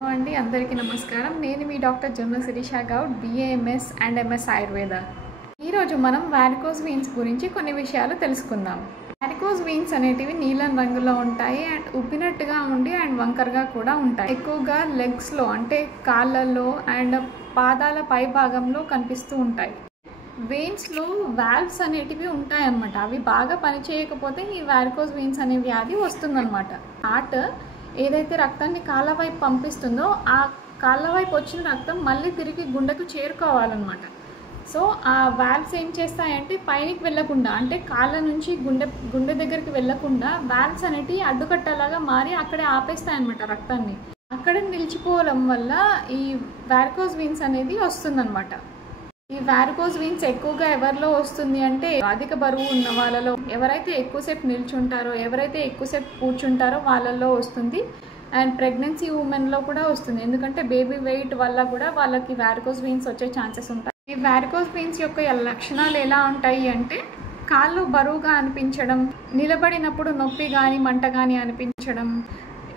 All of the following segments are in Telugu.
అండి అందరికీ నమస్కారం. నేను మీ doctor Jamuna Sirisha Goud, BAMS and MS Ayurveda. ఈరోజు మనం వారికోజ్ వీన్స్ గురించి కొన్ని విషయాలు తెలుసుకుందాం. వారికోజ్ వీన్స్ అనేటివి నీలం రంగులో ఉంటాయి అండ్ ఉబ్బినట్టుగా ఉండి అండ్ వంకరగా కూడా ఉంటాయి. ఎక్కువగా లెగ్స్లో అంటే కాళ్ళల్లో అండ్ పాదాల పై భాగంలో కనిపిస్తూ ఉంటాయి. వెయిన్స్లో వాల్వ్స్ అనేటివి ఉంటాయన్నమాట. అవి బాగా పనిచేయకపోతే ఈ వారికోజ్ వీన్స్ అనే వ్యాధి వస్తుందన్నమాట. హార్ట్ ఏదైతే రక్తాన్ని కాళ్ళ వైపు పంపిస్తుందో ఆ కాళ్ళ వైపు వచ్చిన రక్తం మళ్ళీ తిరిగి గుండెకు చేరుకోవాలన్నమాట. సో ఆ వాల్వ్స్ ఏం చేస్తాయంటే పైకి వెళ్ళకుండా అంటే కాళ్ళ నుంచి గుండె దగ్గరికి వెళ్ళకుండా వాల్వ్స్ అనేటివి అడ్డుకట్టలాగా మారి అక్కడే ఆపేస్తాయన్నమాట రక్తాన్ని. అక్కడ నిలిచిపోవడం వల్ల ఈ వారికోజ్ వీన్స్ అనేది వస్తుందన్నమాట. ఈ వారికోజ్ వీన్స్ ఎక్కువగా ఎవరిలో వస్తుంది అంటే అధిక బరువు ఉన్న వాళ్ళలో, ఎవరైతే ఎక్కువసేపు నిల్చుంటారో, ఎవరైతే ఎక్కువసేపు కూర్చుంటారో వాళ్ళల్లో వస్తుంది. అండ్ ప్రెగ్నెన్సీ ఉమెన్లో కూడా వస్తుంది, ఎందుకంటే బేబీ వెయిట్ వల్ల కూడా వాళ్ళకి వారికోజ్ వీన్స్ వచ్చే ఛాన్సెస్ ఉంటాయి. ఈ వారికోజ్ వీన్స్ యొక్క లక్షణాలు ఎలా ఉంటాయి అంటే కాళ్ళు బరువుగా అనిపించడం, నిలబడినప్పుడు నొప్పి కానీ మంట కానీ అనిపించడం,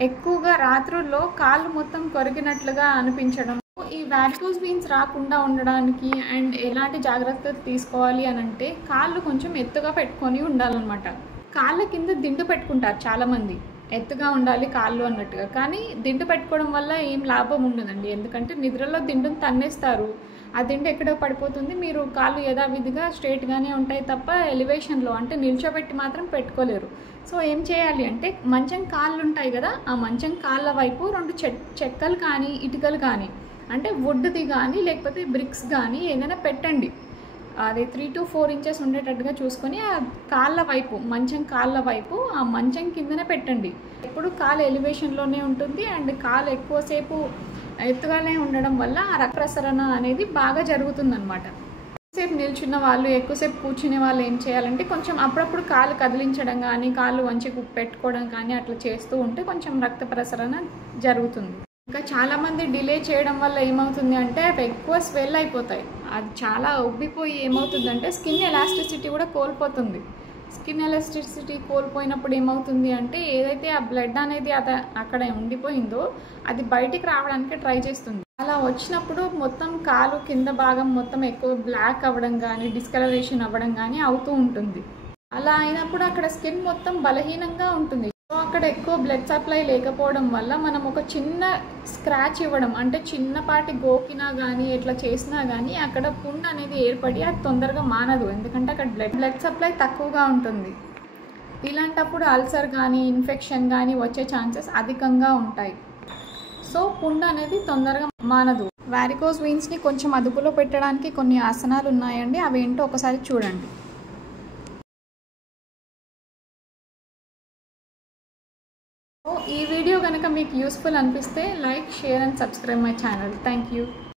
ఎక్కువగా రాత్రుల్లో కాళ్ళు మొత్తం కొరికినట్లుగా అనిపించడం. ఈ వారికోజ్ వీన్స్ రాకుండా ఉండడానికి అండ్ ఎలాంటి జాగ్రత్తలు తీసుకోవాలి అని అంటే కాళ్ళు కొంచెం ఎత్తుగా పెట్టుకొని ఉండాలన్నమాట. కాళ్ళ కింద దిండు పెట్టుకుంటారు చాలామంది, ఎత్తుగా ఉండాలి కాళ్ళు అన్నట్టుగా. కానీ దిండు పెట్టుకోవడం వల్ల ఏం లాభం ఉండదండి, ఎందుకంటే నిద్రలో దిండును తన్నేస్తారు, ఆ దిండు ఎక్కడో పడిపోతుంది. మీరు కాళ్ళు యథావిధిగా స్ట్రైట్గానే ఉంటాయి తప్ప ఎలివేషన్లో అంటే నిల్చోబెట్టి మాత్రం పెట్టుకోలేరు. సో ఏం చేయాలి అంటే మంచం కాళ్ళు ఉంటాయి కదా, ఆ మంచం కాళ్ళ వైపు 2 చెక్కలు కానీ ఇటుకలు కానీ అంటే వుడ్ది కానీ లేకపోతే బ్రిక్స్ కానీ ఏదైనా పెట్టండి. అది 3 to 4 ఇంచెస్ ఉండేటట్టుగా చూసుకొని ఆ కాళ్ళ వైపు, మంచం కాళ్ళ వైపు ఆ మంచం కిందనే పెట్టండి. ఎప్పుడు కాలు ఎలివేషన్లోనే ఉంటుంది అండ్ కాలు ఎక్కువసేపు ఎత్తుగానే ఉండడం వల్ల ఆ రక్త ప్రసరణ అనేది బాగా జరుగుతుందన్నమాట. ఎక్కువసేపు నిల్చున్న వాళ్ళు, ఎక్కువసేపు కూర్చునే వాళ్ళు ఏం చేయాలంటే కొంచెం అప్పుడప్పుడు కాలు కదిలించడం కానీ కాళ్ళు వంచి పెట్టుకోవడం కానీ అట్లా చేస్తూ ఉంటే కొంచెం రక్త ప్రసరణ జరుగుతుంది. ఇంకా చాలామంది డిలే చేయడం వల్ల ఏమవుతుంది అంటే అవి ఎక్కువ స్వెల్ అయిపోతాయి. అది చాలా ఉబ్బిపోయి ఏమవుతుందంటే స్కిన్ ఎలాస్టిసిటీ కూడా కోల్పోతుంది. స్కిన్ ఎలాస్టిసిటీ కోల్పోయినప్పుడు ఏమవుతుంది అంటే ఏదైతే ఆ బ్లడ్ అనేది అక్కడ ఉండిపోయిందో అది బయటికి రావడానికి ట్రై చేస్తుంది. అలా వచ్చినప్పుడు మొత్తం కాలు కింద భాగం మొత్తం ఎక్కువ బ్లాక్ అవ్వడం కానీ డిస్కలరేషన్ అవ్వడం కానీ అవుతూ ఉంటుంది. అలా అయినప్పుడు అక్కడ స్కిన్ మొత్తం బలహీనంగా ఉంటుంది. సో అక్కడ ఎక్కువ బ్లడ్ సప్లై లేకపోవడం వల్ల మనం ఒక చిన్న స్క్రాచ్ ఇవ్వడం అంటే చిన్నపాటి గోకినా కానీ ఎట్లా చేసినా కానీ అక్కడ పుండు అనేది ఏర్పడి అది తొందరగా మానదు, ఎందుకంటే అక్కడ బ్లడ్ సప్లై తక్కువగా ఉంటుంది. ఇలాంటప్పుడు అల్సర్ కానీ ఇన్ఫెక్షన్ కానీ వచ్చే ఛాన్సెస్ అధికంగా ఉంటాయి. సో పుండు అనేది తొందరగా మానదు. వారికోజ్ వీన్స్ని కొంచెం అదుపులో పెట్టడానికి కొన్ని ఆసనాలు ఉన్నాయండి, అవి ఏంటో ఒకసారి చూడండి. ఈ వీడియో కనుక మీకు యూస్ఫుల్ అనిపిస్తే like, share and subscribe my channel. Thank you.